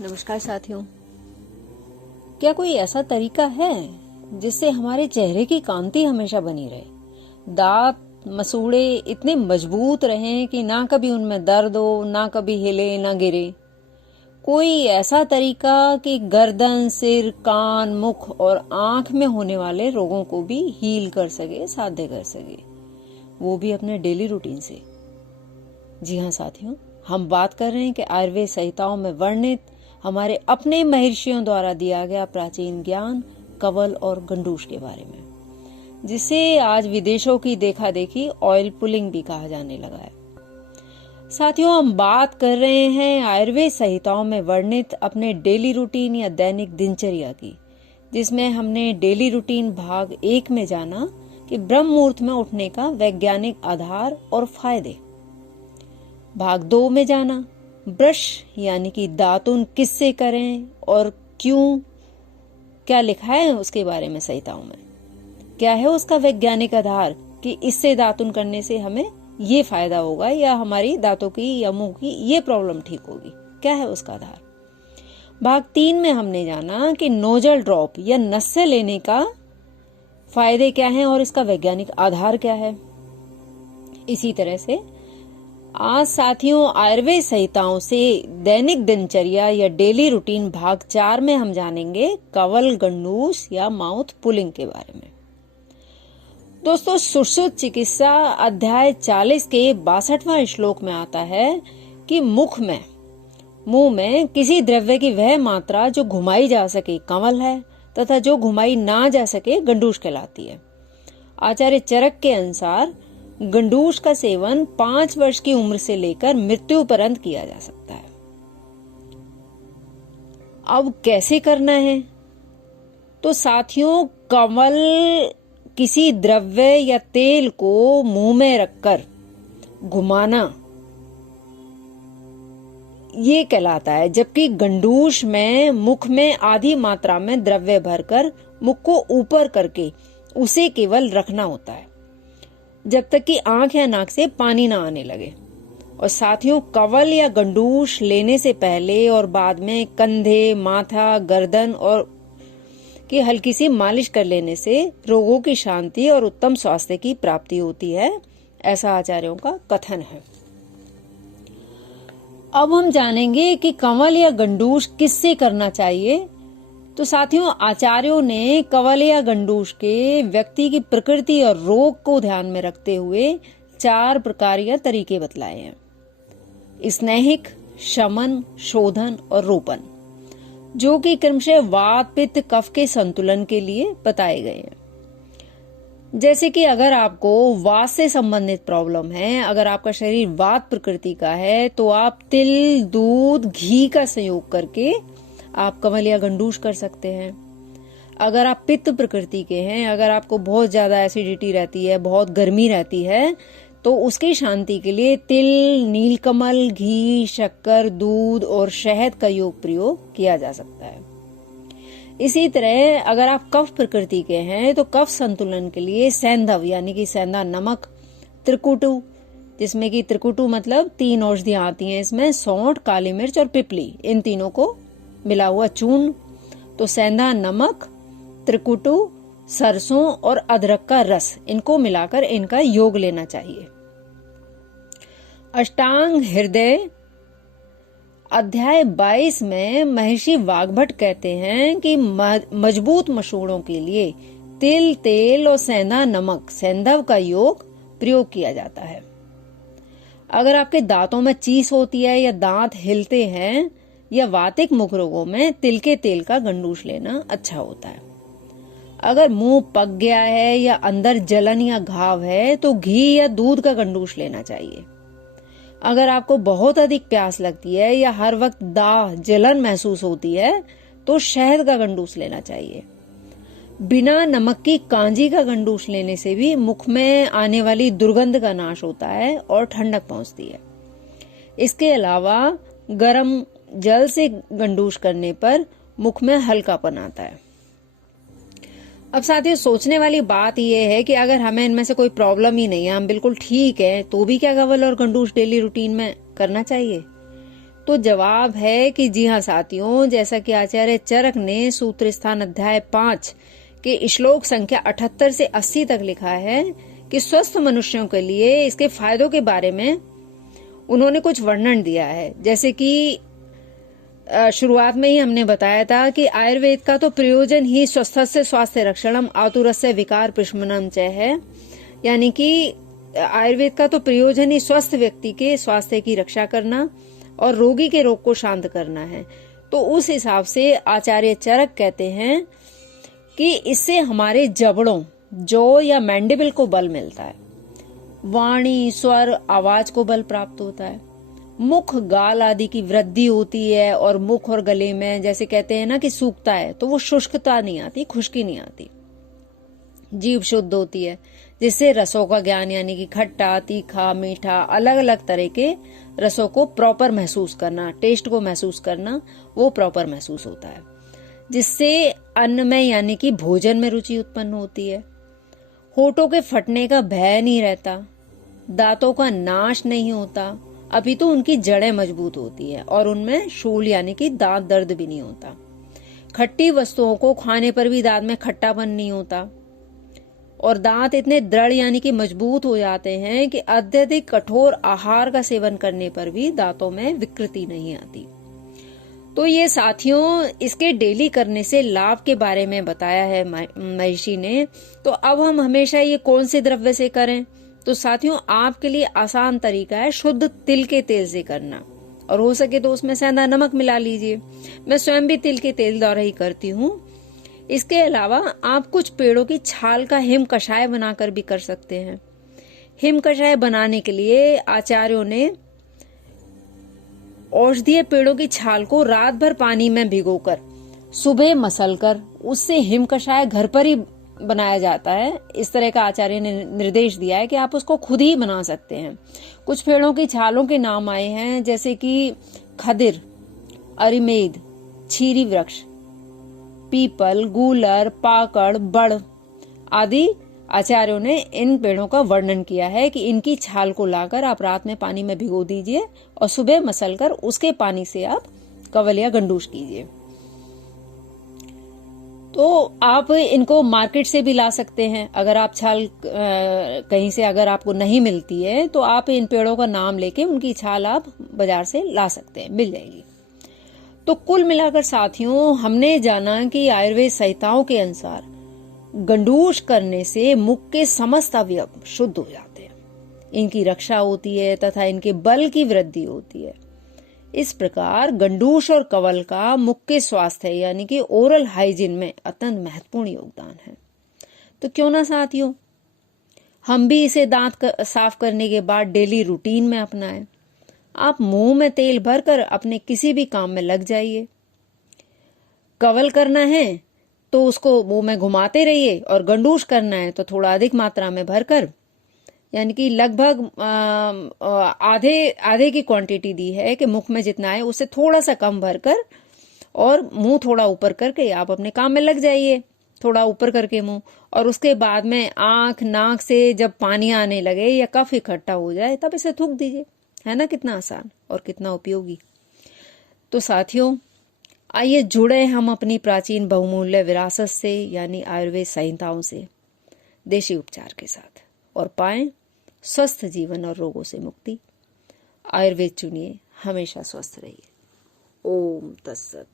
नमस्कार साथियों। क्या कोई ऐसा तरीका है जिससे हमारे चेहरे की कांति हमेशा बनी रहे, दांत मसूड़े इतने मजबूत रहें कि ना कभी उनमें दर्द हो, ना कभी हिले ना गिरे? कोई ऐसा तरीका कि गर्दन, सिर, कान, मुख और आंख में होने वाले रोगों को भी हील कर सके, साध्य कर सके, वो भी अपने डेली रूटीन से। जी हाँ साथियों, हम बात कर रहे हैं कि आयुर्वेद संहिताओं में वर्णित हमारे अपने महर्षियों द्वारा दिया गया प्राचीन ज्ञान कवल और गंडूश के बारे में, जिसे आज विदेशों की देखा देखी ऑयल पुलिंग भी कहा जाने लगा है। साथियों, हम बात कर रहे हैं आयुर्वेद संहिताओं में वर्णित अपने डेली रूटीन या दैनिक दिनचर्या की, जिसमें हमने डेली रूटीन भाग 1 में जाना कि ब्रह्म मुहूर्त में उठने का वैज्ञानिक आधार और फायदे। भाग 2 में जाना ब्रश यानी कि दातुन किससे करें और क्यों, क्या लिखा है उसके बारे में संहिताओं में, क्या है उसका वैज्ञानिक आधार कि इससे दातुन करने से हमें ये फायदा होगा या हमारी दांतों की या मुंह की ये प्रॉब्लम ठीक होगी, क्या है उसका आधार। भाग 3 में हमने जाना कि नोजल ड्रॉप या नस से लेने का फायदे क्या हैं और इसका वैज्ञानिक आधार क्या है। इसी तरह से आज साथियों आयुर्वेद संहिताओं से दैनिक दिनचर्या या डेली रूटीन भाग 4 में हम जानेंगे कवल गंडूस या माउथ पुलिंग के बारे में। दोस्तों, सुश्रुत चिकित्सा अध्याय 40 के 62वां श्लोक में आता है कि मुंह में किसी द्रव्य की वह मात्रा जो घुमाई जा सके कवल है तथा जो घुमाई ना जा सके गंडूस कहलाती है। आचार्य चरक के अनुसार गंडूस का सेवन 5 वर्ष की उम्र से लेकर मृत्यु पर्यंत किया जा सकता है। अब कैसे करना है? तो साथियों, कवल किसी द्रव्य या तेल को मुंह में रखकर घुमाना ये कहलाता है, जबकि गंडूस में मुख में आधी मात्रा में द्रव्य भरकर मुख को ऊपर करके उसे केवल रखना होता है जब तक कि आंख या नाक से पानी ना आने लगे। और साथियों, कवल या गंडूस लेने से पहले और बाद में कंधे, माथा, गर्दन और की हल्की सी मालिश कर लेने से रोगों की शांति और उत्तम स्वास्थ्य की प्राप्ति होती है, ऐसा आचार्यों का कथन है। अब हम जानेंगे कि कवल या गंडूस किससे करना चाहिए। तो साथियों, आचार्यों ने कवल या गंडूस के व्यक्ति की प्रकृति और रोग को ध्यान में रखते हुए 4 प्रकार या तरीके बतलाए हैं: स्नेहिक, शमन, शोधन और रोपण, जो कि क्रमशः वात, पित्त, कफ के संतुलन के लिए बताए गए हैं। जैसे कि अगर आपको वात से संबंधित प्रॉब्लम है, अगर आपका शरीर वात प्रकृति का है, तो आप तिल, दूध, घी का संयोग करके आप कवल या गंडूस कर सकते हैं। अगर आप पित्त प्रकृति के हैं, अगर आपको बहुत ज्यादा एसिडिटी रहती है, बहुत गर्मी रहती है, तो उसकी शांति के लिए तिल, नीलकमल, घी, शक्कर, दूध और शहद का योग प्रयोग किया जा सकता है। इसी तरह अगर आप कफ प्रकृति के हैं तो कफ संतुलन के लिए सैंधव यानी कि सेंधा नमक, त्रिकुटु, जिसमें कि त्रिकुटु मतलब 3 औषधियां आती हैं इसमें, सौंठ, काली मिर्च और पिपली, इन तीनों को मिला हुआ चूर्ण, तो सेंधा नमक, त्रिकुटु, सरसों और अदरक का रस, इनको मिलाकर इनका योग लेना चाहिए। अष्टांग हृदय अध्याय 22 में महर्षि वाग्भट कहते हैं कि मजबूत मसूड़ों के लिए तिल, तेल और सेंधा नमक, सेंधव का योग प्रयोग किया जाता है। अगर आपके दांतों में चीस होती है या दांत हिलते हैं या वातिक मुख रोगों में तिल के तेल का गंडूस लेना अच्छा होता है। अगर मुंह पक गया है या अंदर जलन या घाव है तो घी या दूध का गंडूस लेना चाहिए। अगर आपको बहुत अधिक प्यास लगती है या हर वक्त दाह, जलन महसूस होती है तो शहद का गंडूस लेना चाहिए। बिना नमक की कांजी का गंडूस लेने से भी मुख में आने वाली दुर्गंध का नाश होता है और ठंडक पहुंचती है। इसके अलावा गर्म जल से गंडूस करने पर मुख में हल्कापन आता है। अब साथियों, सोचने वाली बात यह है कि अगर हमें इनमें से कोई प्रॉब्लम ही नहीं है, हम बिल्कुल ठीक है, तो भी क्या कवल और गंडूस डेली रूटीन में करना चाहिए? तो जवाब है कि जी हाँ साथियों, जैसा कि आचार्य चरक ने सूत्र स्थान अध्याय 5 के श्लोक संख्या 78 से 80 तक लिखा है कि स्वस्थ मनुष्यों के लिए इसके फायदों के बारे में उन्होंने कुछ वर्णन दिया है। जैसे कि शुरुआत में ही हमने बताया था कि आयुर्वेद का तो प्रयोजन ही स्वस्थस्य स्वास्थ्य रक्षणम आतुरस्य विकार प्रशमनम च है, यानी कि आयुर्वेद का तो प्रयोजन ही स्वस्थ व्यक्ति के स्वास्थ्य की रक्षा करना और रोगी के रोग को शांत करना है। तो उस हिसाब से आचार्य चरक कहते हैं कि इससे हमारे जबड़ों, जौ या मैंडिबल को बल मिलता है, वाणी स्वर आवाज को बल प्राप्त होता है, मुख गाल आदि की वृद्धि होती है और मुख और गले में जैसे कहते हैं ना कि सूखता है तो वो शुष्कता नहीं आती, खुश्की नहीं आती, जीभ शुद्ध होती है, जिससे रसों का ज्ञान यानी कि खट्टा तीखा मीठा अलग अलग तरह के रसों को प्रॉपर महसूस करना, टेस्ट को महसूस करना, वो प्रॉपर महसूस होता है, जिससे अन्न में यानी कि भोजन में रुचि उत्पन्न होती है। होठों के फटने का भय नहीं रहता, दांतों का नाश नहीं होता, अभी तो उनकी जड़ें मजबूत होती है और उनमें शूल यानी कि दांत दर्द भी नहीं होता। खट्टी वस्तुओं को खाने पर भी दांत में खट्टापन नहीं होता और दांत इतने दृढ़ यानी कि मजबूत हो जाते हैं कि अत्यधिक कठोर आहार का सेवन करने पर भी दांतों में विकृति नहीं आती। तो ये साथियों, इसके डेली करने से लाभ के बारे में बताया है महर्षि ने। तो अब हम हमेशा ये कौन से द्रव्य से करें? तो साथियों, आपके लिए आसान तरीका है शुद्ध तिल के तेल से करना, और हो सके तो उसमें सेंधा नमक मिला लीजिए। मैं स्वयं भी तिल के तेल द्वारा ही करती हूँ। इसके अलावा आप कुछ पेड़ों की छाल का हिम कषाय बनाकर भी कर सकते हैं। हिम कषाय बनाने के लिए आचार्यों ने औषधीय पेड़ों की छाल को रात भर पानी में भिगोकर सुबह मसलकर उससे हिम कषाय घर पर ही बनाया जाता है। इस तरह का आचार्य ने निर्देश दिया है कि आप उसको खुद ही बना सकते हैं। कुछ पेड़ों की छालों के नाम आए हैं, जैसे कि खदिर, अरिमेद, छीरी वृक्ष, पीपल, गूलर, पाकड़, बड़ आदि। आचार्यों ने इन पेड़ों का वर्णन किया है कि इनकी छाल को लाकर आप रात में पानी में भिगो दीजिए और सुबह मसलकर उसके पानी से आप कवल या गंडूश कीजिए। तो आप इनको मार्केट से भी ला सकते हैं। अगर आप छाल कहीं से अगर आपको नहीं मिलती है तो आप इन पेड़ों का नाम लेके उनकी छाल आप बाजार से ला सकते हैं, मिल जाएगी। तो कुल मिलाकर साथियों, हमने जाना कि आयुर्वेद संहिताओं के अनुसार गंडूश करने से मुख के समस्त अवयव शुद्ध हो जाते हैं, इनकी रक्षा होती है तथा इनके बल की वृद्धि होती है। इस प्रकार गंडूश और कवल का मुख के स्वास्थ्य यानी कि ओरल हाइजीन में अत्यंत महत्वपूर्ण योगदान है। तो क्यों ना साथियों, हम भी इसे दांत साफ करने के बाद डेली रूटीन में अपनाएं। आप मुंह में तेल भरकर अपने किसी भी काम में लग जाइए। कवल करना है तो उसको मुंह में घुमाते रहिए, और गंडूश करना है तो थोड़ा अधिक मात्रा में भरकर, यानी कि लगभग आधे की क्वांटिटी दी है कि मुख में जितना है उससे थोड़ा सा कम भरकर और मुंह थोड़ा ऊपर करके आप अपने काम में लग जाइए, थोड़ा ऊपर करके मुंह। और उसके बाद में आंख नाक से जब पानी आने लगे या कफ इकट्ठा हो जाए तब इसे थूक दीजिए। है ना, कितना आसान और कितना उपयोगी। तो साथियों, आइए जुड़े हम अपनी प्राचीन बहुमूल्य विरासत से यानी आयुर्वेद संहिताओं से, देशी उपचार के साथ, और पाएं स्वस्थ जीवन और रोगों से मुक्ति। आयुर्वेद चुनिए, हमेशा स्वस्थ रहिए। ओम तत्सत।